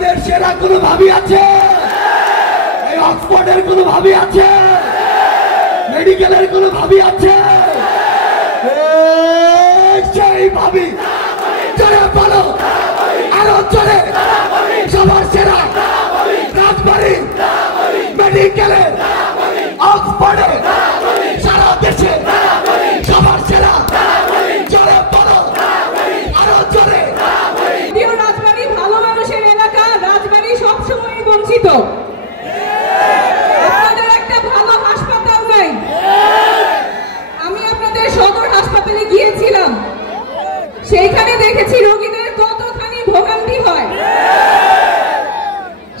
আমাদের সেরা কোনো ভাবি আছে? এই অক্সফোর্ডের কোনো ভাবি আছে? মেডিকেলের কোনো ভাবি আছে? সেই ভাবি জোরে বলো, আরো জোরে, সবার সেরা রাজবাড়ী মেডিকেলে, অক্সফোর্ডে, সারা দেশে সবার সেরা, জোরে বলো, আরো জোরে। রাজবাড়ী ভালো মানুষের এলাকা, রাজবাড়ী সবসময় বঞ্চিত। আপনাদের একটা ভালো হাসপাতাল নাই। আমি আপনাদের সদর হাসপাতালে গিয়েছিলাম, সেইখানে দেখেছি রোগীদের কতখানি ভোগান্তি হয়।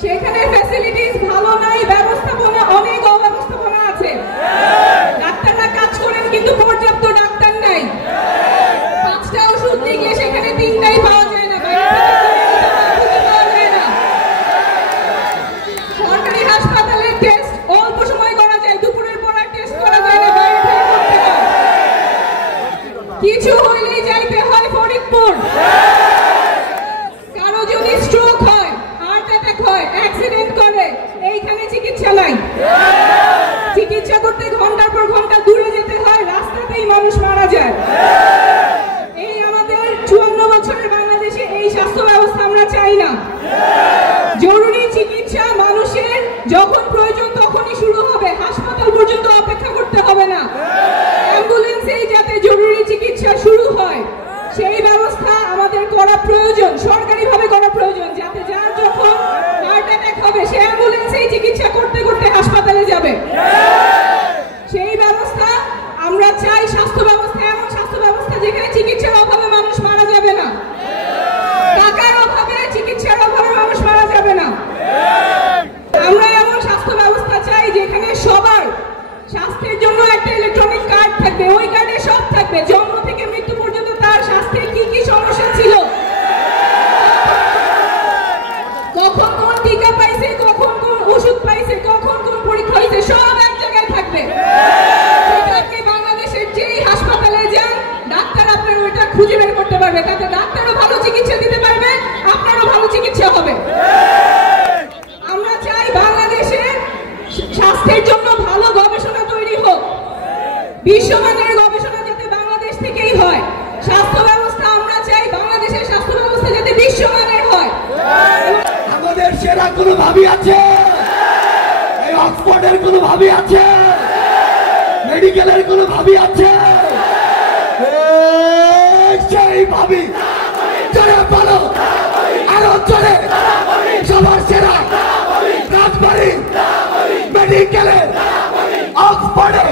সেখানে ফ্যাসিলিটিস ভালো নাই, ব্যবস্থাপনা অনেক অব্যবস্থাপনা আছে। ডাক্তাররা কাজ করেন কিন্তু পর্যাপ্ত ডাক্তার নাই। 5টা ওষুধ দিলে সেখানে 3টাই পাওয়া যায় না, পাওয়া যায় না। সরকারি হাসপাতালে টেস্ট অল্প সময় করা যায়, দুপুরের পর আর টেস্ট করা যায় না, বাইরে থেকে করতে হয়। কিছু হইলেই যাইতে হয় ফরিদপুর। কারো যদি স্ট্রোক হয়, হার্ট অ্যাটাক হয়, অ্যাক্সিডেন্ট করে, এইখানে চিকিৎসা নাই। চিকিৎসা করতে ঘন্টার পর ঘন্টা দূরে যেতে হয়, রাস্তাতেই মানুষ মারা যায়। এই আমাদের 54 বছরের বাংলাদেশে এই স্বাস্থ্য ব্যবস্থা আমরা চাই না। জরুরি চিকিৎসা মানুষের যখন প্রয়োজন তখনই শুরু হবে, হাসপাতাল পর্যন্ত অপেক্ষা করতে হবে না। অ্যাম্বুলেন্সেই যাতে জরুরি চিকিৎসা শুরু হয়, সেই ব্যবস্থা আমাদের করা প্রয়োজন, সরকারিভাবে করা প্রয়োজন, যাতে যার যখন হার্ট অ্যাটাক হবে সে অ্যাম্বুলেন্সেই চিকিৎসা করতে করতে হাসপাতালে যাবে। সেই ব্যবস্থা আমরা চাই। স্বাস্থ্য ব্যবস্থা এমন স্বাস্থ্য ব্যবস্থা যেখানে চিকিৎসার অভাবে মানুষ মারা যাবে না, টাকার অভাবে, চিকিৎসার অভাবে মানুষ মারা যাবে না। আমরা এমন স্বাস্থ্য ব্যবস্থা চাই যেখানে সবার স্বাস্থ্যের জন্য একটা ইলেকট্রনিক কার্ড থাকবে, ওই কার্ডে সব থাকবে, জন্ম থেকে মৃত্যু পর্যন্ত তার স্বাস্থ্যে কি কি সমস্যা ছিল, কখন কোন টিকা পাইছে, কখন কোন ওষুধ পাইছে, কখন কোন পরীক্ষা হয়েছে, সব এক জায়গায় থাকবে। সেটাকে বাংলাদেশের যেই হাসপাতালে যান, ডাক্তার আপনার ওইটা খুঁজে বের করতে পারবে, তাতে ডাক্তারও ভালো চিকিৎসা দিতে পারবে, আপনারও ভালো চিকিৎসা হবে। আমরা চাই বাংলাদেশে স্বাস্থ্যের জন্য ভালো গবেষণা তৈরি হোক, বিশ্বমানের গবেষণা যাতে বাংলাদেশ থেকেই হয়। স্বাস্থ্য ব্যবস্থা আমরা চাই বাংলাদেশের স্বাস্থ্য ব্যবস্থা যাতে বিশ্বমানের হয়। আমাদের সেরা কোনো ভাবি আছে? এই অক্সফোর্ডের কোনো ভাবি আছে? মেডিকেলের কোনো ভাবি আছে? সেই ভাবি জোরে বলো, আরো জোরে, সবার সেরা রাজবাড়ী মেডিকেলে, অক্সফোর্ডে,